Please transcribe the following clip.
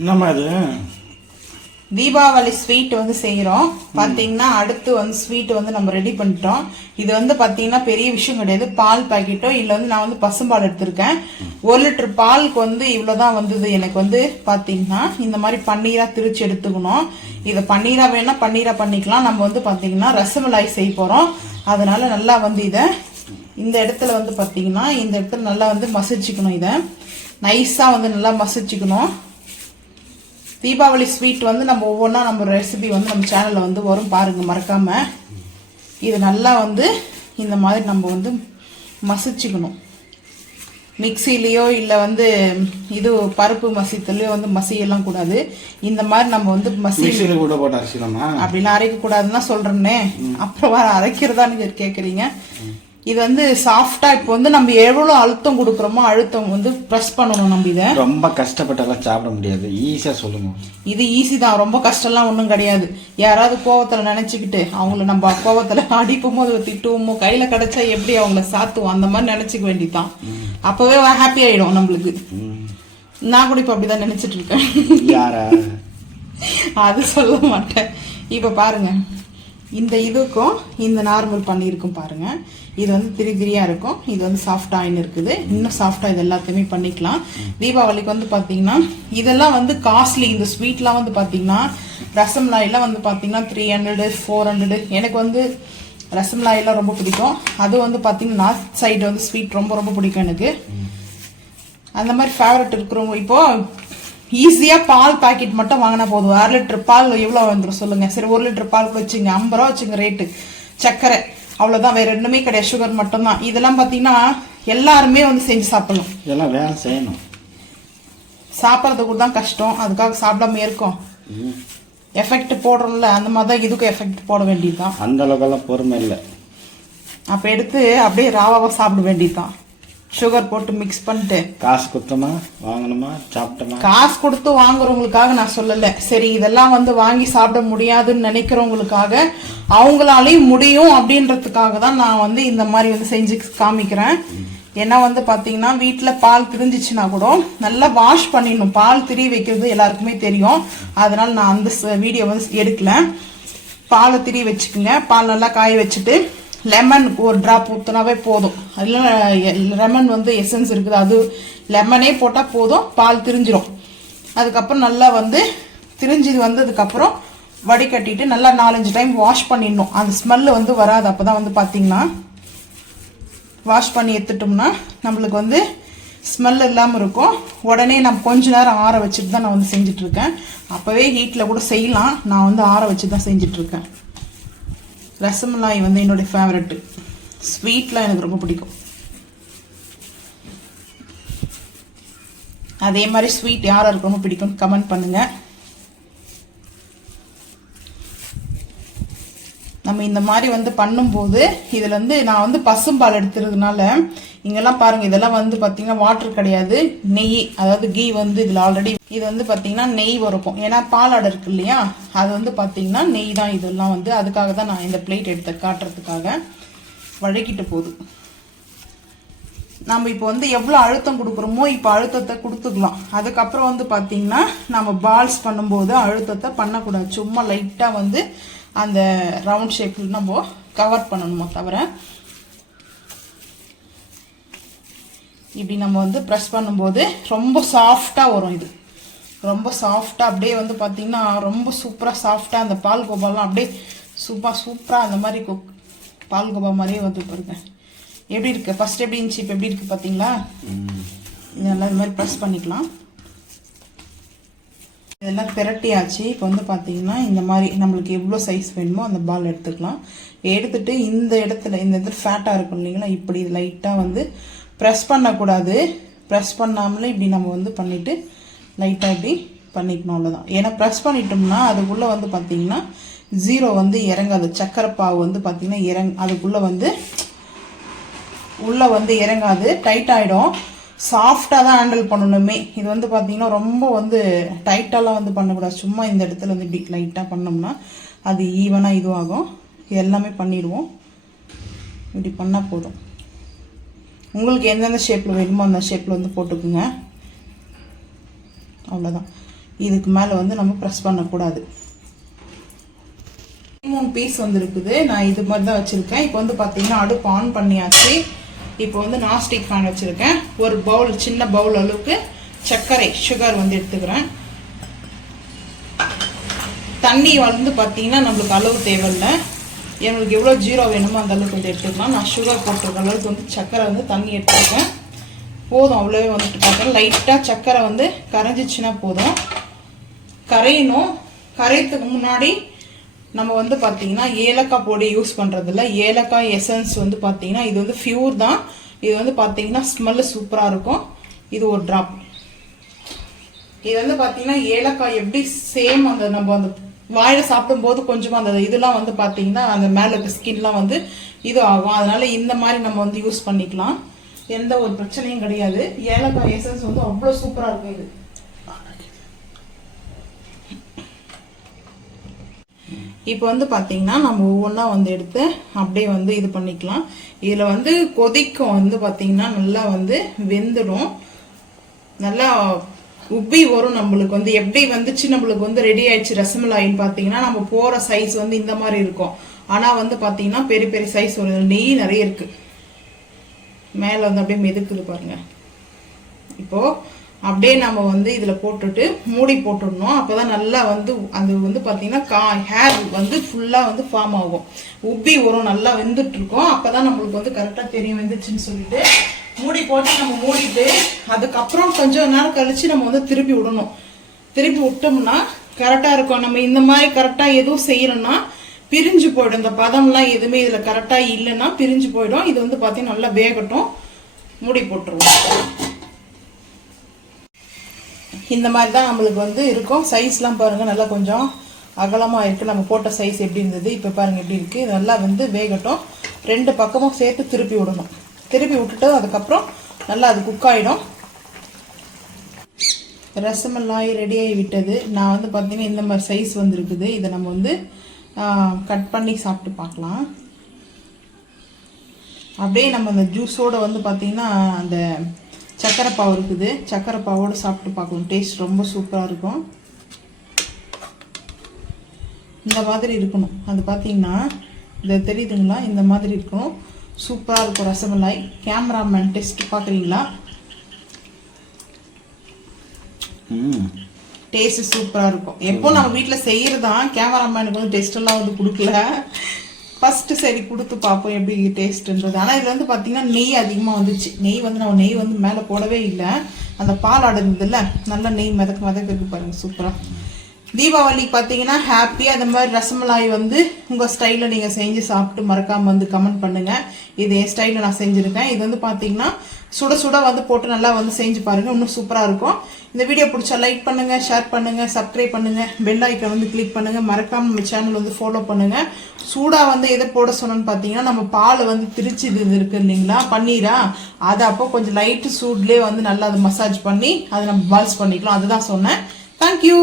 என்னம்மா இது? தீபாவளி ஸ்வீட் வந்து செய்கிறோம். பார்த்தீங்கன்னா அடுத்து வந்து ஸ்வீட் வந்து நம்ம ரெடி பண்ணிட்டோம். இது வந்து பார்த்தீங்கன்னா பெரிய விஷயம் கிடையாது. பால் பாக்கெட்டோ இல்லை வந்து நான் வந்து பசும்பால் எடுத்திருக்கேன். 1 லிட்டர் பாலுக்கு வந்து இவ்வளோதான் வந்தது. எனக்கு வந்து பார்த்தீங்கன்னா இந்த மாதிரி பன்னீராக திரிச்சு எடுத்துக்கணும். இதை பன்னீராக வேணா பன்னீராக பண்ணிக்கலாம். நம்ம வந்து பார்த்தீங்கன்னா ரசமலாய் செய்ய போகிறோம். அதனால நல்லா வந்து இதை இந்த இடத்துல வந்து பார்த்தீங்கன்னா இந்த இடத்துல நல்லா வந்து மசிச்சுக்கணும். இதை நைஸாக வந்து நல்லா மசிச்சுக்கணும். தீபாவளி ஸ்வீட் வந்து நம்ம ஒவ்வொன்றா நம்ம ரெசிபி வந்து நம்ம சேனலில் வந்து வரும் பாருங்கள் மறக்காமல். இது நல்லா வந்து இந்த மாதிரி நம்ம வந்து மசிச்சுக்கணும். மிக்சிலேயோ இல்லை வந்து இது பருப்பு மசித்துலையோ வந்து மசியெல்லாம் கூடாது. இந்த மாதிரி நம்ம வந்து மிக்சியில் கூட போட்டு அரைச்சிடலாமா? அப்படிலாம் அரைக்கக்கூடாதுன்னு தான் சொல்கிறேன்னே. அப்புறம் வர அரைக்கிறதான்னு கேட்குறீங்க. இது வந்து சாஃப்டா இப்போ வந்து நம்ம எவ்வளவு அழுத்தம் கொடுக்குறோமோ அழுத்தம் வந்து ப்ரெஸ் பண்ணணும். நம்ம இதை ரொம்ப கஷ்டப்பட்டெல்லாம் சாப்பிட முடியாது. ஈஸியா சொல்லுங்க. இது ஈஸி தான், ரொம்ப கஷ்டம்லாம் ஒன்றும் கிடையாது. யாராவது கோவத்தில் நினைச்சுக்கிட்டு அவங்கள நம்ம கோவத்தில் அடிப்பும் போது திட்டுவோமோ கையில கிடைச்சா எப்படி அவங்கள சாத்துவோம் அந்த மாதிரி நினைச்சுக்க வேண்டியதான். அப்பவே ஹாப்பி ஆயிடும் நம்மளுக்கு. நான் கூட இப்போ அப்படிதான் நினைச்சிட்டு இருக்கேன். யாரா அது சொல்ல மாட்டேன். இப்ப பாருங்க, இந்த இதுக்கும் இந்த நார்மல் பண்ணியிருக்கும் பாருங்க. இது வந்து திரியா இருக்கும். இது வந்து சாஃப்டா ஆயின் இருக்குது. இன்னும் சாஃப்டா இது எல்லாத்தையுமே பண்ணிக்கலாம். தீபாவளிக்கு வந்து பாத்தீங்கன்னா இதெல்லாம் வந்து காஸ்ட்லி. இந்த ஸ்வீட்லாம் வந்து பாத்தீங்கன்னா ரசமலாயெல்லாம் வந்து பாத்தீங்கன்னா 300 400. எனக்கு வந்து ரசமலாயெல்லாம் ரொம்ப பிடிக்கும். அது வந்து பாத்தீங்கன்னா நார்த் சைடு வந்து ஸ்வீட் ரொம்ப ரொம்ப பிடிக்கும் எனக்கு. அந்த மாதிரி ஃபேவரட் இருக்கிறவங்க இப்போ ஈஸியா பால் பாக்கெட் மட்டும் வாங்கினா போதும். 1/2 லிட்டர் பால் எவ்வளவு வந்துடும் சொல்லுங்க? சரி 1 லிட்டர் பால் வச்சுங்க, 50 ரூபா வச்சுங்க ரேட்டு. சர்க்கரை அவ்வளவுதான், வேற ரெண்டுமே கிடையாது. சுகர் மட்டும் தான். இதெல்லாம் பாத்தீங்கன்னா எல்லாருமே வந்து செஞ்சு சாப்பிடலாம். இதெல்லாம் வேலை செய்யணும். சாப்பிட்றது கூட தான் கஷ்டம், அதுக்காக சாப்பிடாம இருக்கும். எஃபெக்ட் போடுறோம்ல அந்த மாதிரி தான் இதுக்கும் எஃபெக்ட் போட வேண்டியதுதான். அந்த அளவுக்கெல்லாம் பொறுமை இல்லை. அப்ப எடுத்து அப்படியே ராவாவா சாப்பிட வேண்டியதுதான். சுகர் போட்டு மிக்ஸ் பண்ணிட்டு காசு கொடுத்தோமா வாங்கணுமா சாப்பிட்டோமா? காசு கொடுத்து வாங்குறவங்களுக்காக நான் சொல்லல. சரி இதெல்லாம் வந்து வாங்கி சாப்பிட முடியாதுன்னு நினைக்கிறவங்களுக்காக, அவங்களாலையும் முடியும் அப்படின்றதுக்காக தான் நான் வந்து இந்த மாதிரி வந்து செஞ்சு காமிக்கிறேன். ஏன்னா வந்து பாத்தீங்கன்னா வீட்டுல பால் திரிஞ்சிச்சுன்னா கூட நல்லா வாஷ் பண்ணிடணும். பால் திரி வைக்கிறது எல்லாருக்குமே தெரியும். அதனால நான் அந்த வீடியோ வந்து எடுக்கல. பாலை திரி வச்சுக்கோங்க. பால் நல்லா காய வச்சுட்டு லெமன் ஒரு டிராப் ஊற்றினாவே போதும். அதில் லெமன் வந்து எசன்ஸ் இருக்குது, அது லெமனே போட்டால் போதும், பால் திரிஞ்சிடும். அதுக்கப்புறம் நல்லா வந்து திரிஞ்சு வந்ததுக்கப்புறம் வடிகட்டிட்டு நல்லா 4-5 டைம் வாஷ் பண்ணிடணும். அந்த ஸ்மெல்லு வந்து வராது. அப்போ தான் வந்து பார்த்தீங்கன்னா வாஷ் பண்ணி எடுத்துட்டோம்னா நம்மளுக்கு வந்து ஸ்மெல் இல்லாமல் இருக்கும். உடனே நம்ம கொஞ்ச நேரம் ஆற வச்சுட்டு தான் நான் வந்து செஞ்சிட்ருக்கேன். அப்போவே ஹீட்டில் கூட செய்யலாம். நான் வந்து ஆற வச்சு தான் செஞ்சிட்ருக்கேன். ரசமலாய் வந்து என்னுடைய ஃபேவரட்டு ஸ்வீட்லாம் எனக்கு ரொம்ப பிடிக்கும். அதே மாதிரி ஸ்வீட் யாருக்கு ரொம்ப பிடிக்கும் கமெண்ட் பண்ணுங்க. நம்ம இந்த மாதிரி வந்து பண்ணும்போது இதில் வந்து நான் வந்து பசும்பால் எடுத்துறதுனால இங்கெல்லாம் பாருங்க, இதெல்லாம் வந்து பார்த்தீங்கன்னா வாட்டர் கிடையாது, நெய், அதாவது கீ வந்து இதில் ஆல்ரெடி இது வந்து பார்த்தீங்கன்னா நெய் வரும். ஏன்னா பாலாடை இருக்கு இல்லையா, அது வந்து பார்த்தீங்கன்னா நெய் தான். இதெல்லாம் வந்து அதுக்காக தான் நான் இந்த பிளேட் எடுத்து காட்டுறதுக்காக வழக்கிட்டு போகுது. நம்ம இப்போ வந்து எவ்வளோ அழுத்தம் கொடுக்குறோமோ இப்போ அழுத்தத்தை கொடுத்துக்கலாம். அதுக்கப்புறம் வந்து பார்த்தீங்கன்னா நம்ம பால்ஸ் பண்ணும்போது அழுத்தத்தை பண்ணக்கூடாது. சும்மா லைட்டாக வந்து அந்த ரவுண்ட் ஷேப்பில் நம்ம கவர் பண்ணணுமோ தவிர இப்படி நம்ம வந்து ப்ரெஸ் பண்ணும்போது ரொம்ப சாஃப்டாக வரும். இது ரொம்ப சாஃப்டாக அப்படியே வந்து பார்த்தீங்கன்னா ரொம்ப சூப்பராக சாஃப்டாக அந்த பால் கோபாலாம் அப்படியே சூப்பராக அந்த மாதிரி பால் கோபா மாதிரியே வந்து பாருங்க எப்படி இருக்கு. ஃபர்ஸ்ட் எப்படி இருந்துச்சு, இப்போ எப்படி இருக்கு பார்த்தீங்களா? இதெல்லாம் இது மாதிரி ப்ரெஸ் பண்ணிக்கலாம். இதெல்லாம் பிரட்டியாச்சு. இப்போ வந்து பார்த்தீங்கன்னா இந்த மாதிரி நம்மளுக்கு எவ்வளோ சைஸ் வேணுமோ அந்த பால் எடுத்துக்கலாம். எடுத்துட்டு இந்த இடத்துல ஃபேட்டாக இருக்கும் இல்லைங்களா, இப்படி லைட்டாக வந்து ப்ரெஸ் பண்ணக்கூடாது. ப்ரெஸ் பண்ணாமலே இப்படி நம்ம வந்து பண்ணிவிட்டு லைட்டாக இப்படி பண்ணிக்கணும், அவ்வளோதான். ஏன்னா ப்ரெஸ் பண்ணிட்டோம்னா அதுக்குள்ளே வந்து பார்த்தீங்கன்னா ஜீரோ வந்து இறங்காது. சக்கரை பாவு வந்து பார்த்தீங்கன்னா அதுக்குள்ளே வந்து உள்ளே வந்து இறங்காது, டைட் ஆகிடும். சாஃப்டாக தான் ஹேண்டில் பண்ணணுமே. இது வந்து பார்த்தீங்கன்னா ரொம்ப வந்து டைட்டாலாம் வந்து பண்ணக்கூடாது. சும்மா இந்த இடத்துல வந்து இப்படி லைட்டாக பண்ணோம்னா அது ஈவனாக இதுவாகும். எல்லாமே பண்ணிடுவோம். இப்படி பண்ணால் போதும். உங்களுக்கு எந்தெந்த ஷேப்பில் வேணுமோ அந்த ஷேப்பில் வந்து போட்டுக்குங்க, அவ்வளோதான். இதுக்கு மேலே வந்து நம்ம ப்ரெஸ் பண்ணக்கூடாது. 3 பீஸ் வந்து இருக்குது. நான் இது மாதிரி தான் வச்சுருக்கேன். இப்போ வந்து பார்த்தீங்கன்னா அடுப்பு ஆன் பண்ணியாச்சு. இப்போ வந்து நான்ஸ்டிக் பேன் வச்சுருக்கேன். ஒரு பவுல், சின்ன பவுல் அளவுக்கு சர்க்கரை, சுகர் வந்து எடுத்துக்கிறேன். தண்ணி வந்து பார்த்தீங்கன்னா நம்மளுக்கு அளவு தேவையில்லை. எங்களுக்கு எவ்வளோ ஜீரோ வேணுமோ அந்த அளவுக்கு வந்து எடுத்துக்கலாம். நான் சுகர் போட்டிருக்க அளவுக்கு வந்து சர்க்கரை வந்து தண்ணி எடுத்துருக்கேன். போதும், அவ்வளோவே வந்துட்டு பார்க்குறேன். லைட்டாக சர்க்கரை வந்து கரைஞ்சிச்சுன்னா போதும். கரையணும். கரையத்துக்கு முன்னாடி நம்ம வந்து பார்த்தீங்கன்னா ஏலக்காய் பொடி யூஸ் பண்ணுறதில்ல. ஏலக்காய் எசன்ஸ் வந்து பார்த்தீங்கன்னா இது வந்து ஃபியூர் தான். இது வந்து பார்த்தீங்கன்னா ஸ்மெல்லு சூப்பராக இருக்கும். இது ஒரு ட்ராப். இது வந்து பார்த்தீங்கன்னா ஏலக்காய் எப்படி சேம் அந்த நம்ம அந்த வாயில் சாப்பிடும்போது கொஞ்சமாக அந்த இதெல்லாம் வந்து பார்த்தீங்கன்னா அந்த மேலே இருக்க ஸ்கின்லாம் வந்து இது ஆகும். அதனால இந்த மாதிரி நம்ம வந்து யூஸ் பண்ணிக்கலாம். எந்த ஒரு பிரச்சனையும் கிடையாது. ஏலக்காய் எசன்ஸ் வந்து அவ்வளோ சூப்பராக இருக்கும். இது இப்போ வந்து பார்த்தீங்கன்னா நம்ம ஒவ்வொன்றா வந்து எடுத்து அப்படியே வந்து இது பண்ணிக்கலாம். இதில் வந்து கொதிக்கும் வந்து பார்த்தீங்கன்னா நல்லா வந்து வெந்துடும். நல்லா உப்பி வரும். நம்மளுக்கு வந்து எப்படி வந்துச்சு, நம்மளுக்கு வந்து ரெடி ஆயிடுச்சு ரசமலாயின்னு பார்த்தீங்கன்னா நம்ம போகிற சைஸ் வந்து இந்த மாதிரி இருக்கும். ஆனால் வந்து பார்த்தீங்கன்னா பெரிய பெரிய சைஸ் வரும். நெய் நிறைய இருக்கு. மேலே வந்து அப்படியே மெதுக்குது பாருங்க. இப்போது அப்படியே நம்ம வந்து இதில் போட்டுட்டு மூடி போட்டுடணும். அப்போ தான் நல்லா வந்து அது வந்து பார்த்தீங்கன்னா ஹேர் வந்து ஃபுல்லாக வந்து ஃபார்ம் ஆகும். உப்பி வரும். நல்லா வெந்துட்டு இருக்கோம். அப்போ தான் நம்மளுக்கு வந்து கரெக்டாக தெரியும் வெந்துச்சுன்னு சொல்லிட்டு மூடி போட்டு நம்ம மூடிட்டு அதுக்கப்புறம் கொஞ்சம் நேரம் கழிச்சு நம்ம வந்து திருப்பி விடணும். திருப்பி விட்டோம்னா கரெக்டாக இருக்கும். நம்ம இந்த மாதிரி கரெக்டாக எதுவும் செய்யணும்னா பிரிஞ்சு போயிடும். இந்த பதம்லாம் எதுவுமே இதில் கரெக்டாக இல்லைன்னா பிரிஞ்சு போயிடும். இது வந்து பார்த்தீங்கன்னா நல்லா வேகட்டும். மூடி போட்டுருவோம். இந்த மாதிரி தான் நம்மளுக்கு வந்து இருக்கும். சைஸ்லாம் பாருங்கள் நல்லா கொஞ்சம் அகலமாக இருக்குது. நம்ம போட்ட சைஸ் எப்படி இருந்தது இப்போ பாருங்கள் எப்படி இருக்குது. இது நல்லா வந்து வேகட்டும். 2 பக்கமும் சேர்த்து திருப்பி விடணும். திருப்பி விட்டுட்டு அதுக்கப்புறம் நல்லா அது குக் ஆகிடும். ரசமலாய் ரெடியாகி விட்டது. நான் வந்து பார்த்தீங்கன்னா இந்த மாதிரி சைஸ் வந்து இருக்குது. இதை நம்ம வந்து கட் பண்ணி சாப்பிட்டு பார்க்கலாம். அப்படியே நம்ம அந்த ஜூஸோடு வந்து பார்த்தீங்கன்னா அந்த சக்கரை பாவு இருக்குது. சக்கரை பாவோடு சாப்பிட்டு பார்க்கலாம். டேஸ்ட் ரொம்ப சூப்பராக இருக்கும். இந்த மாதிரி இருக்கணும். அது பார்த்தீங்கன்னா இது தெரியுதுங்களா, இந்த மாதிரி இருக்கணும். சூப்பராக இருக்கும் ரசமலாய். கேமராமேன் டெஸ்ட் பார்க்குறீங்களா? டேஸ்ட் சூப்பராக இருக்கும். எப்போ நம்ம வீட்டில் செய்கிறதான் கேமராமேனுக்கு வந்து டெஸ்ட்டெல்லாம் வந்து கொடுக்கல. ஃபஸ்ட்டு சரி கொடுத்து பார்ப்போம் எப்படி டேஸ்ட்டுன்றது. ஆனால் இது வந்து பார்த்தீங்கன்னா நெய் அதிகமாக வந்துச்சு. நெய் வந்து மேலே போடவே இல்லை. அந்த பால் அடங்குதில்ல, நல்லா நெய் மிதக்கு பாருங்கள் சூப்பராக. தீபாவளிக்கு பார்த்தீங்கன்னா ஹாப்பி. அந்த மாதிரி ரசமலாய் வந்து உங்கள் ஸ்டைலில் நீங்கள் செஞ்சு சாப்பிட்டு மறக்காமல் வந்து கமெண்ட் பண்ணுங்கள். இது என் ஸ்டைலில் நான் செஞ்சுருக்கேன். இது வந்து பார்த்தீங்கன்னா சுட சுட வந்து போட்டு நல்லா வந்து செஞ்சு பாருங்கள். இன்னும் சூப்பராக இருக்கும். இந்த வீடியோ பிடிச்சா லைக் பண்ணுங்கள், ஷேர் பண்ணுங்கள், சப்ஸ்கிரைப் பண்ணுங்கள், பெல் ஐக்கனை வந்து கிளிக் பண்ணுங்கள். மறக்காமல் நம்ம சேனல் வந்து ஃபாலோ பண்ணுங்கள். சூடாக வந்து எதை போட சொன்னோன்னு பார்த்தீங்கன்னா நம்ம பால் வந்து திரிச்சு இது இருக்குது இல்லைங்களா, பன்னீரா, அதை அப்போ கொஞ்சம் லைட்டு சூட்லேயே வந்து நல்லா அதை மசாஜ் பண்ணி அதை நம்ம பால்ஸ் பண்ணிக்கலாம். அதுதான் சொன்னேன். தேங்க்யூ.